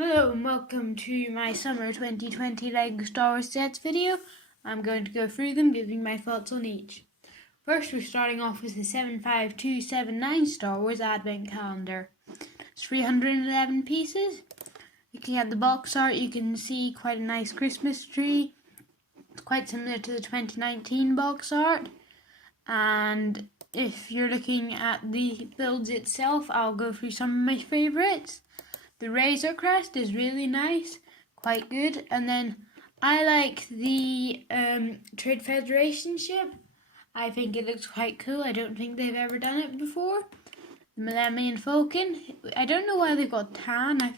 Hello and welcome to my summer 2020 LEGO Star Wars sets video. I'm going to go through them, giving my thoughts on each. First, we're starting off with the 75279 Star Wars Advent Calendar. It's 311 pieces. Looking at the box art, you can see quite a nice Christmas tree. It's quite similar to the 2019 box art. And if you're looking at the builds itself, I'll go through some of my favourites. The Razor Crest is really nice, quite good. And then I like the Trade Federation ship. I think it looks quite cool. I don't think they've ever done it before. The Millennium Falcon. I don't know why they've got tan. I'm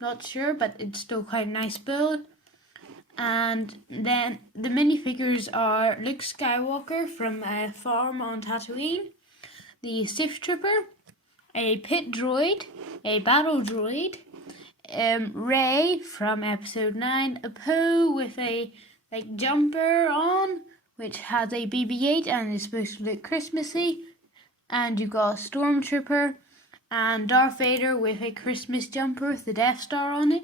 not sure, but it's still quite a nice build. And then the minifigures are Luke Skywalker from a farm on Tatooine, the Sith Trooper, a pit droid, a battle droid, Rey from episode 9, a Poe with a jumper on, which has a BB-8 and is supposed to look Christmassy, and you've got a Stormtrooper, and Darth Vader with a Christmas jumper with the Death Star on it.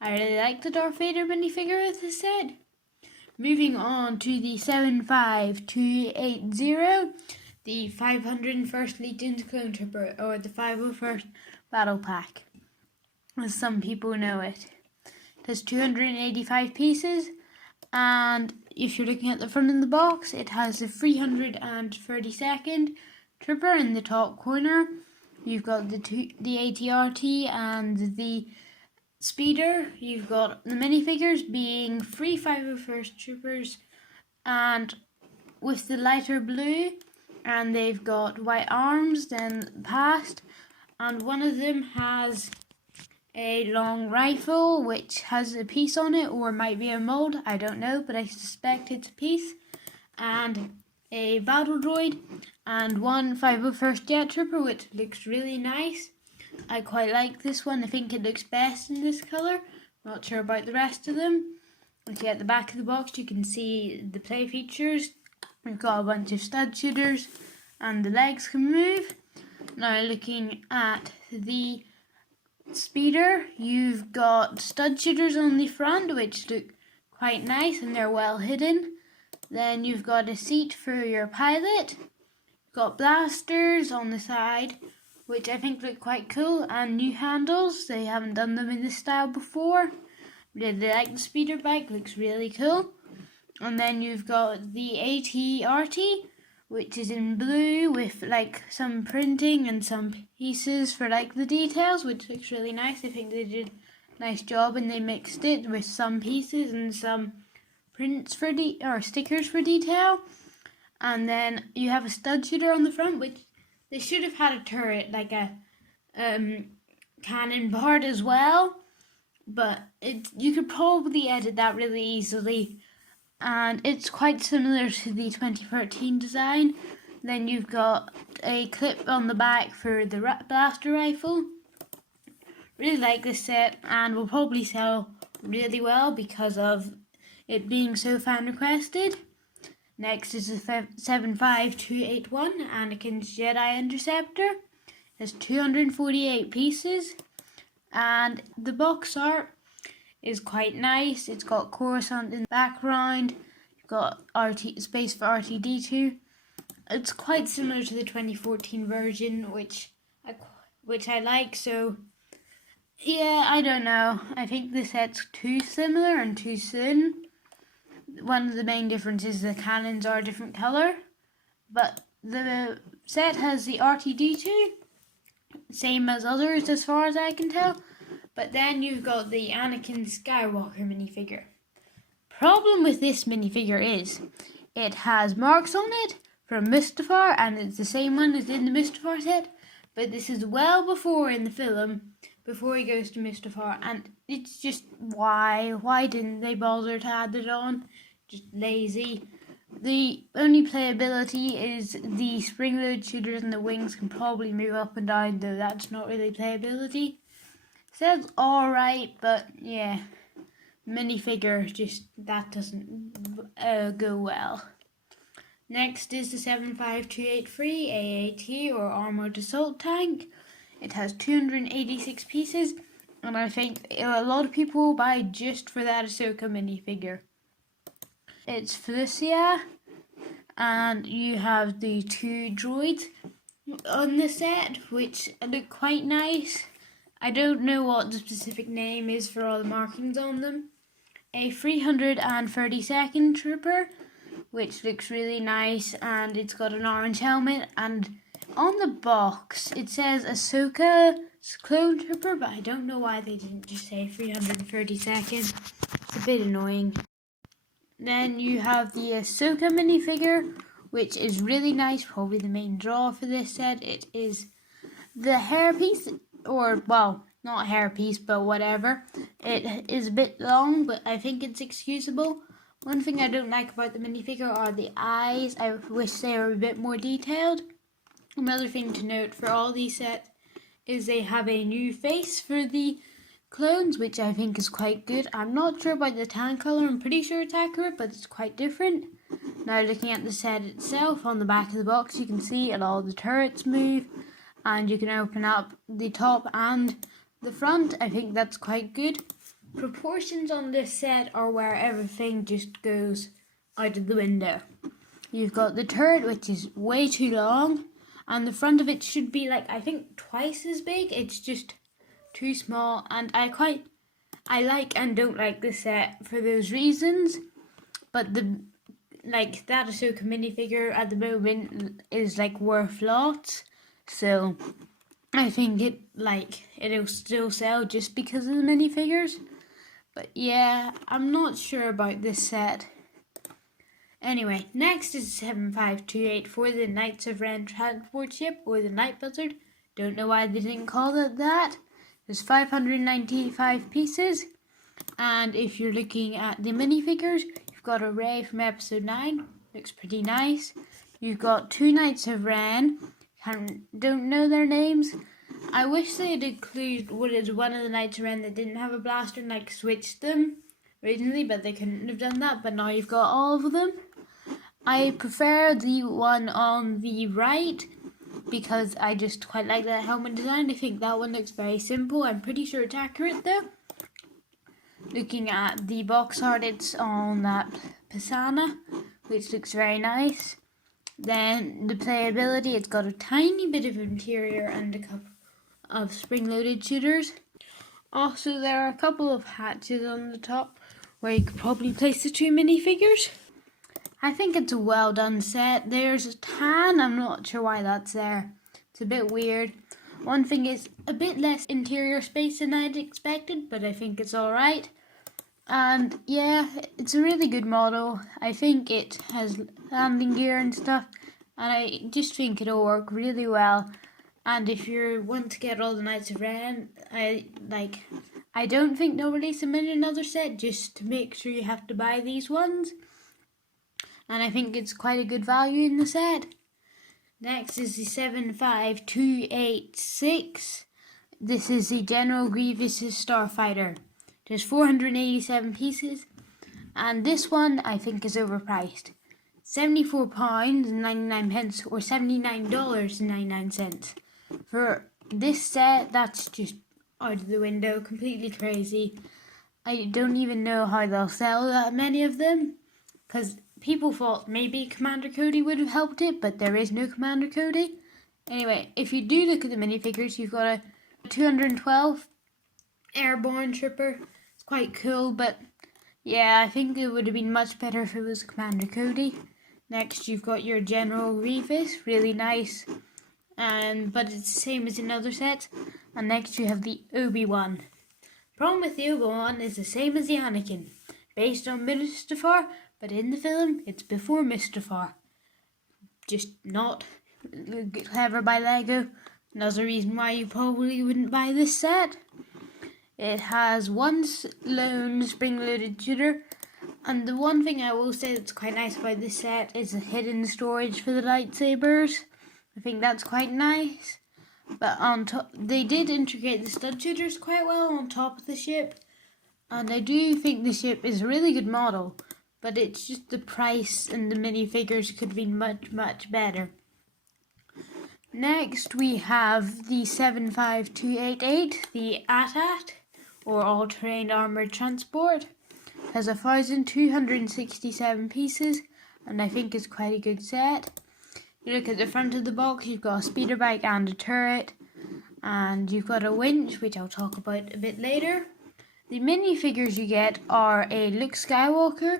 I really like the Darth Vader minifigure with this set. Moving on to the 75280, the 501st Legion's Clone Trooper, or the 501st Battle Pack, as some people know it. It has 285 pieces, and if you're looking at the front of the box, it has the 332nd Trooper in the top corner. You've got the ATRT and the Speeder. You've got the minifigures being 3 501st Troopers, and with the lighter blue, and they've got white arms, then past, and one of them has a long rifle which has a piece on it, or it might be a mold, I don't know, but I suspect it's a piece, and a battle droid, and one 501st Jet Trooper, which looks really nice. I quite like this one. I think it looks best in this colour. Not sure about the rest of them. Okay, at the back of the box you can see the play features. We've got a bunch of stud shooters and the legs can move. Now looking at the Speeder, you've got stud shooters on the front which look quite nice and they're well hidden. Then you've got a seat for your pilot. You've got blasters on the side, which I think look quite cool, and new handles. They haven't done them in this style before. Really like the Speeder bike, looks really cool. And then you've got the ATRT, which is in blue with some printing and some pieces for the details, which looks really nice. I think they did a nice job and they mixed it with some pieces and some prints for stickers for detail. And then you have a stud shooter on the front, which they should have had a turret, like a cannon part as well, but you could probably edit that really easily, and it's quite similar to the 2013 design. Then you've got a clip on the back for the blaster rifle. Really like this set, and will probably sell really well because of it being so fan requested. Next is the 75281 Anakin's Jedi Interceptor. It has 248 pieces, and the box art is quite nice. It's got Coruscant in the background. You've got space for RTD2. It's quite similar to the 2014 version, which I like. So yeah, I don't know. I think the set's too similar and too soon. One of the main differences is the cannons are a different colour, but the set has the RTD2, same as others as far as I can tell, but then you've got the Anakin Skywalker minifigure. Problem with this minifigure is it has marks on it from Mustafar, and it's the same one as in the Mustafar set, but this is well before in the film, before he goes to Mustafar, and it's just why didn't they bother to add it on? Just lazy. The only playability is the spring load shooters, and the wings can probably move up and down, though that's not really playability. Says alright, but yeah, minifigure, just that doesn't go well. Next is the 75283 AAT, or Armoured Assault Tank. It has 286 pieces, and I think a lot of people will buy just for that Ahsoka minifigure. It's Felicia, and you have the 2 droids on the set, which look quite nice. I don't know what the specific name is for all the markings on them. A 332nd Trooper, which looks really nice, and it's got an orange helmet, and on the box it says Ahsoka Clone Trooper, but I don't know why they didn't just say 332nd. It's a bit annoying. Then you have the Ahsoka minifigure, which is really nice, probably the main draw for this set. It is the hairpiece, or, well, not hairpiece, but whatever. It is a bit long, but I think it's excusable. One thing I don't like about the minifigure are the eyes. I wish they were a bit more detailed. Another thing to note for all these sets is they have a new face for the clones, which I think is quite good. I'm not sure about the tan colour, I'm pretty sure it's accurate, but it's quite different. Now looking at the set itself, on the back of the box you can see all the turrets move, and you can open up the top and the front. I think that's quite good. Proportions on this set are where everything just goes out of the window. You've got the turret, which is way too long, and the front of it should be like, I think, twice as big. It's just too small, and I like and don't like the set for those reasons. But that Ahsoka minifigure at the moment is like worth lots, so I think it'll still sell just because of the minifigures. But yeah, I'm not sure about this set. Anyway, next is 7528 for the Knights of Ren transport ship, or the Night Buzzard. Don't know why they didn't call it that. There's 595 pieces, and if you're looking at the minifigures, you've got a Rey from episode 9, looks pretty nice. You've got 2 Knights of Ren, don't know their names. I wish they'd include one of the Knights of Ren that didn't have a blaster and switched them originally, but they couldn't have done that, but now you've got all of them. I prefer the one on the right because I just quite like that helmet design. I think that one looks very simple. I'm pretty sure it's accurate though. Looking at the box art, it's on that Pisana, which looks very nice. Then the playability, it's got a tiny bit of interior and a couple of spring-loaded shooters. Also, there are a couple of hatches on the top where you could probably place the 2 minifigures. I think it's a well done set. There's a tan, I'm not sure why that's there. It's a bit weird. One thing is a bit less interior space than I'd expected, but I think it's alright. And yeah, it's a really good model. I think it has landing gear and stuff, and I just think it'll work really well. And if you want to get all the Knights of Ren, I don't think they'll release them in another set, just to make sure you have to buy these ones. And I think it's quite a good value in the set. Next is the 75286. This is the General Grievous' Starfighter. There's 487 pieces, and this one I think is overpriced. £74.99 or $79.99. For this set, that's just out of the window, completely crazy. I don't even know how they'll sell that many of them, because people thought maybe Commander Cody would have helped it, but there is no Commander Cody. Anyway, if you do look at the minifigures, you've got a 212 Airborne Trooper. It's quite cool, but yeah, I think it would have been much better if it was Commander Cody. Next, you've got your General Grievous, really nice, but it's the same as in other sets. And next you have the Obi-Wan. Problem with the Obi-Wan is the same as the Anakin, based on Mustafar, but in the film it's before Mustafar. Just not clever by Lego. Another reason why you probably wouldn't buy this set. It has one lone spring-loaded shooter, and the one thing I will say that's quite nice about this set is the hidden storage for the lightsabers. I think that's quite nice. But on top, they did integrate the stud shooters quite well on top of the ship, and I do think the ship is a really good model, but it's just the price and the minifigures could be much, much better. Next we have the 75288, the AT-AT. or all-terrain armoured transport. It has 1,267 pieces, and I think it's quite a good set. You look at the front of the box, you've got a speeder bike and a turret, and you've got a winch, which I'll talk about a bit later. The minifigures you get are a Luke Skywalker,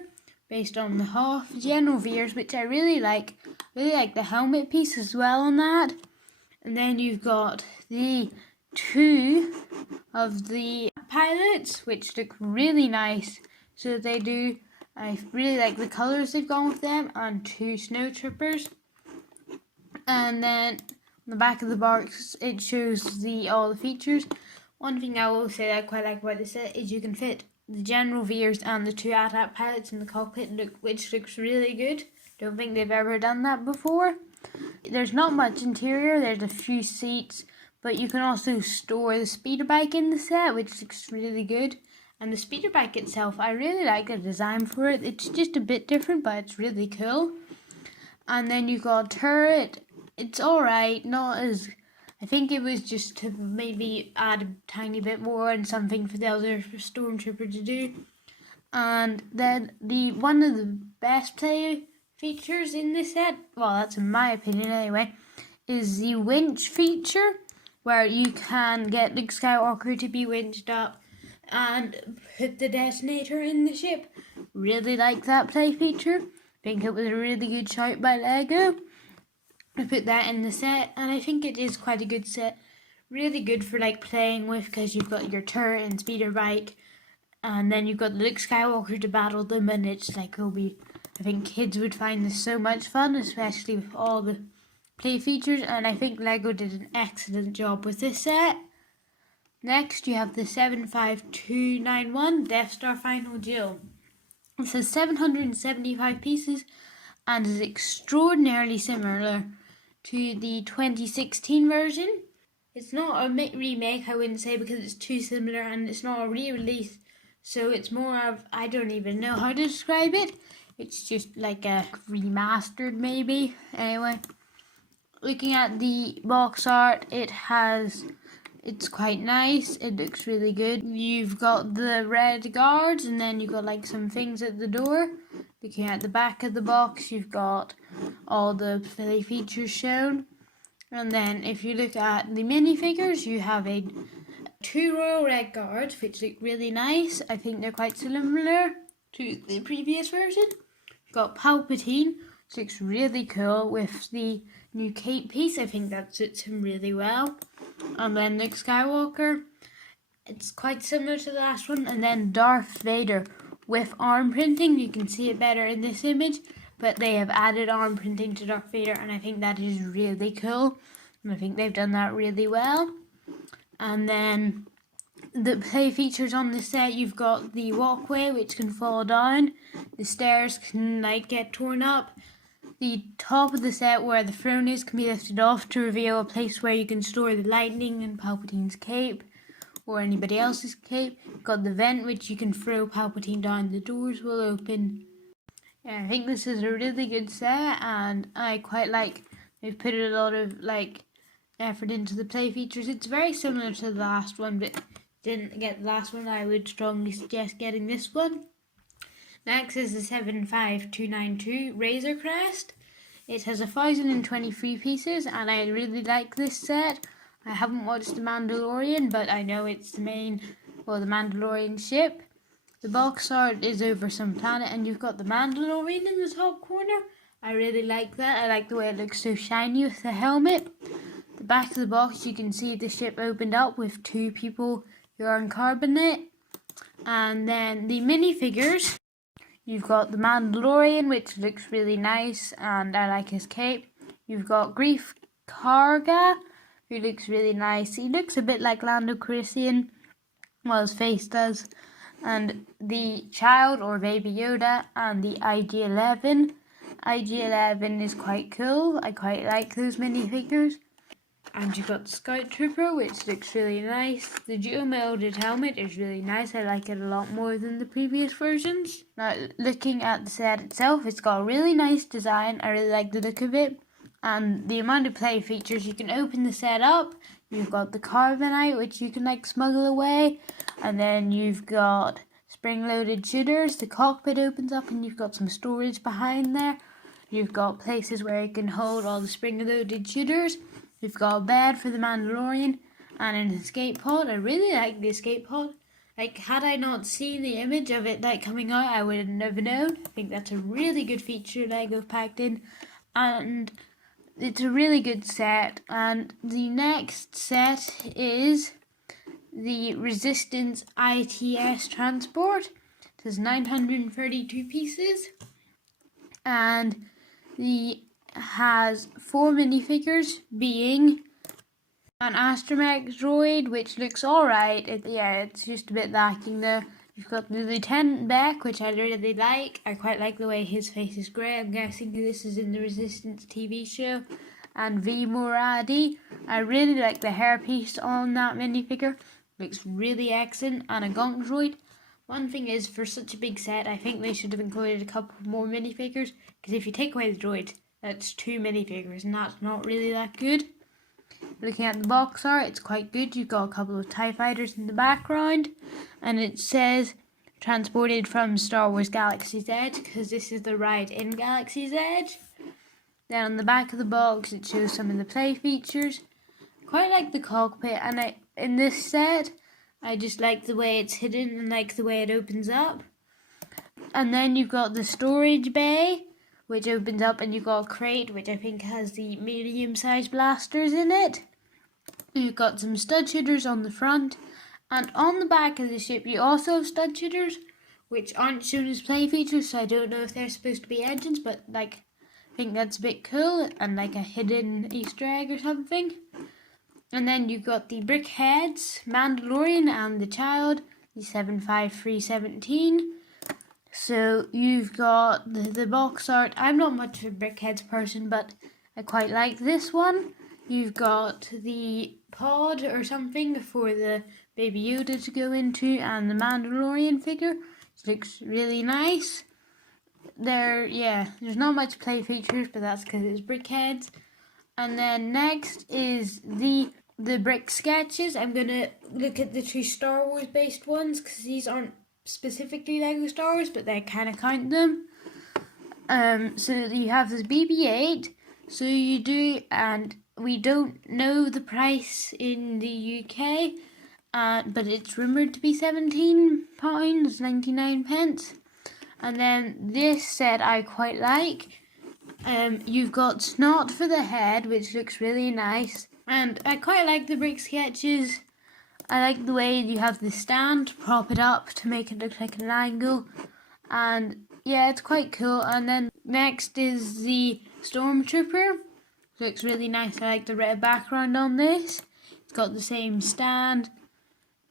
based on the Hoth, General Veers, which I really like. Really like the helmet piece as well on that. And then you've got the two of the pilots, which look really nice. So they do. I really like the colours they've gone with them, and two snow troopers. And then on the back of the box, it shows all the features. One thing I will say that I quite like about this set is you can fit the General Veers and the two AT-AT pilots in the cockpit, which looks really good. Don't think they've ever done that before. There's not much interior, there's a few seats, but you can also store the speeder bike in the set, which looks really good. And the speeder bike itself, I really like the design for it. It's just a bit different, but it's really cool. And then you've got a turret. It's alright, not as... I think it was just to maybe add a tiny bit more and something for the other stormtrooper to do. And then one of the best play features in this set, well, that's in my opinion anyway, is the winch feature, where you can get Luke Skywalker to be winched up and put the detonator in the ship. Really like that play feature. Think it was a really good shout by Lego. I put that in the set, and I think it is quite a good set. Really good for like playing with, because you've got your turret and speeder bike, and then you've got Luke Skywalker to battle them, and it's like I think kids would find this so much fun, especially with all the play features, and I think Lego did an excellent job with this set. Next, you have the 75291 Death Star Final Duel. It says 775 pieces and is extraordinarily similar to the 2016 version. It's not a remake, I wouldn't say, because it's too similar, and it's not a re-release, so it's more of, I don't even know how to describe it. It's just like a remastered maybe. Anyway, looking at the box art, it's quite nice. It looks really good. You've got the red guards, and then you've got like some things at the door. Looking at the back of the box, you've got all the play features shown. And then if you look at the minifigures, you have two royal red guards, which look really nice. I think they're quite similar to the previous version. You've got Palpatine, which looks really cool with the new cape piece. I think that suits him really well. And then Luke Skywalker, it's quite similar to the last one. And then Darth Vader with arm printing. You can see it better in this image, but they have added arm printing to Darth Vader, and I think that is really cool. And I think they've done that really well. And then the play features on the set, you've got the walkway, which can fall down. The stairs can get torn up. The top of the set where the throne is can be lifted off to reveal a place where you can store the lightning and Palpatine's cape, or anybody else's cape. You've got the vent, which you can throw Palpatine down, the doors will open. Yeah, I think this is a really good set, and I quite like they've put a lot of effort into the play features. It's very similar to the last one, but didn't get the last one. I would strongly suggest getting this one. Next is the 75292 Razor Crest. It has 1,023 pieces, and I really like this set. I haven't watched The Mandalorian, but I know it's the Mandalorian ship. The box art is over some planet, and you've got the Mandalorian in the top corner. I really like that. I like the way it looks so shiny with the helmet. The back of the box, you can see the ship opened up with two people who are in carbonate. And then the minifigures, you've got the Mandalorian, which looks really nice, and I like his cape. You've got Grief Karga, who looks really nice. He looks a bit like Lando Calrissian, well, his face does. And the child, or Baby Yoda, and the IG-11. IG-11 is quite cool. I quite like those minifigures. And you've got the Scout Trooper, which looks really nice. The dual molded helmet is really nice. I like it a lot more than the previous versions. Now, looking at the set itself, it's got a really nice design. I really like the look of it. And the amount of play features, you can open the set up. You've got the carbonite, which you can smuggle away. And then you've got spring-loaded shooters. The cockpit opens up and you've got some storage behind there. You've got places where you can hold all the spring-loaded shooters. You've got a bed for the Mandalorian and an escape pod. I really like the escape pod. Like, had I not seen the image of it like coming out, I would have never known. I think that's a really good feature Lego packed in. And it's a really good set. And the next set is the Resistance ITS Transport. It has 932 pieces. And the has 4 minifigures, being an astromech droid, which looks alright. It's just a bit lacking there. You've got the Lieutenant Beck, which I really like. I quite like the way his face is grey. I'm guessing this is in the Resistance TV show. And V. Moradi. I really like the hairpiece on that minifigure. Looks really excellent. And a Gonk droid. One thing is, for such a big set, I think they should have included a couple more minifigures. Because if you take away the droid, that's 2 minifigures, and that's not really that good. Looking at the box art, it's quite good. You've got a couple of TIE fighters in the background, and it says transported from Star Wars Galaxy's Edge, because this is the ride in Galaxy's Edge. Then on the back of the box, it shows some of the play features. Quite like the cockpit, and in this set, I just like the way it's hidden and like the way it opens up. And then you've got the storage bay, which opens up, and you've got a crate, which I think has the medium-sized blasters in it. You've got some stud shooters on the front, and on the back of the ship you also have stud shooters, which aren't shown as play features, so I don't know if they're supposed to be engines, but like, I think that's a bit cool, and like a hidden Easter egg or something. And then you've got the brickheads, Mandalorian and the child, the 75317. So you've got the box art. I'm not much of a brickheads person, but I quite like this one. You've got the pod or something for the Baby Yoda to go into, and the Mandalorian figure, which looks really nice. There's not much play features, but that's because it's brickheads. And then next is the bricksketches. I'm going to look at the 2 Star Wars based ones, because these aren't specifically Lego Star Wars, but they kind of count them. So you have this BB-8, so you do, and we don't know the price in the UK, but it's rumoured to be £17.99. And then this set I quite like. You've got snot for the head, which looks really nice, and I quite like the bricksketches. I like the way you have the stand to prop it up to make it look like an angle, and yeah, it's quite cool. And then next is the Stormtrooper. Looks really nice. I like the red background on this. It's got the same stand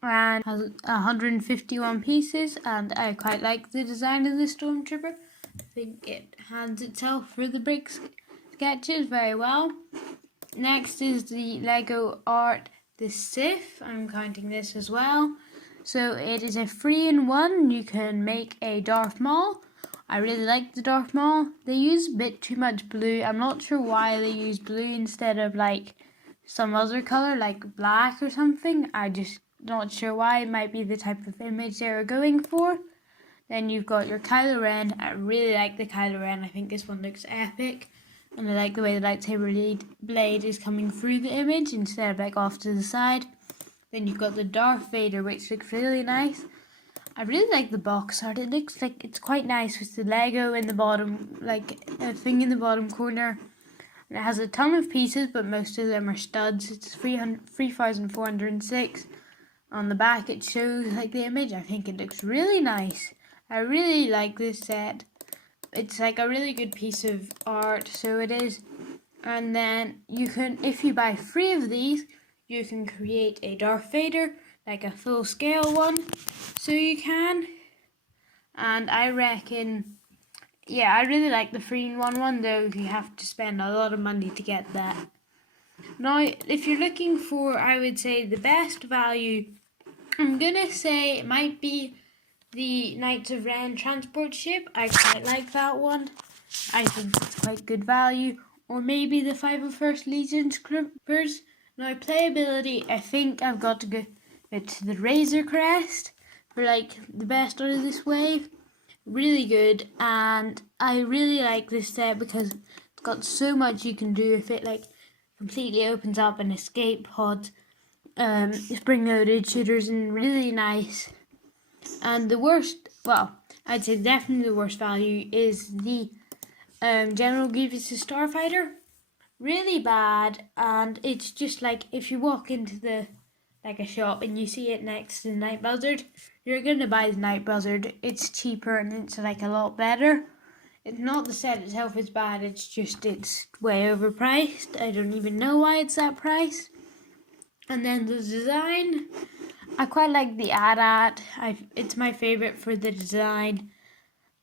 and has 151 pieces, and I quite like the design of the Stormtrooper. I think it hands itself for the bricksketches very well. Next is the Lego Art the Sith. I'm counting this as well. So it is a 3-in-1. You can make a Darth Maul. I really like the Darth Maul. They use a bit too much blue. I'm not sure why they use blue instead of like some other colour, like black or something. I just not sure why. It might be the type of image they were going for. Then you've got your Kylo Ren. I really like the Kylo Ren. I think this one looks epic. And I like the way the lightsaber blade is coming through the image instead of like off to the side. Then you've got the Darth Vader, which looks really nice. I really like the box art. It looks like it's quite nice with the Lego in the bottom, like a thing in the bottom corner. And it has a ton of pieces, but most of them are studs. It's 3,406. On the back it shows like the image. I think it looks really nice. I really like this set. It's like a really good piece of art, so it is. And then you can, if you buy 3 of these, you can create a Darth Vader, like a full scale one. So you can. And I reckon, yeah, I really like the 3-in-1 one, though you have to spend a lot of money to get that. Now, if you're looking for, I would say, the best value, I'm gonna say it might be the Knights of Ren transport ship. I quite like that one. I think it's quite good value. Or maybe the 501st Legion Scrippers. Now, playability, I think I've got to It's the Razor Crest for like the best out of this wave. Really good, and I really like this set because it's got so much you can do with it. Like completely opens up an escape pod, spring-loaded shooters, and really nice. And the worst, well, I'd say definitely the worst value is the General Grievous Starfighter. Really bad, and it's just like if you walk into the like a shop and you see it next to the Night Buzzard, you're gonna buy the Night Buzzard. It's cheaper and it's like a lot better. It's not the set itself is bad, it's just it's way overpriced. I don't even know why it's that price. And then the design, I quite like the AT-AT. It's my favorite for the design.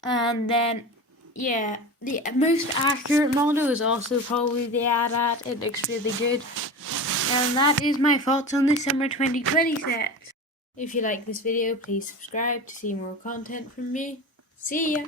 And then, yeah, the most accurate model is also probably the AT-AT. It looks really good. And that is my thoughts on the summer 2020 set. If you like this video, please subscribe to see more content from me. See ya!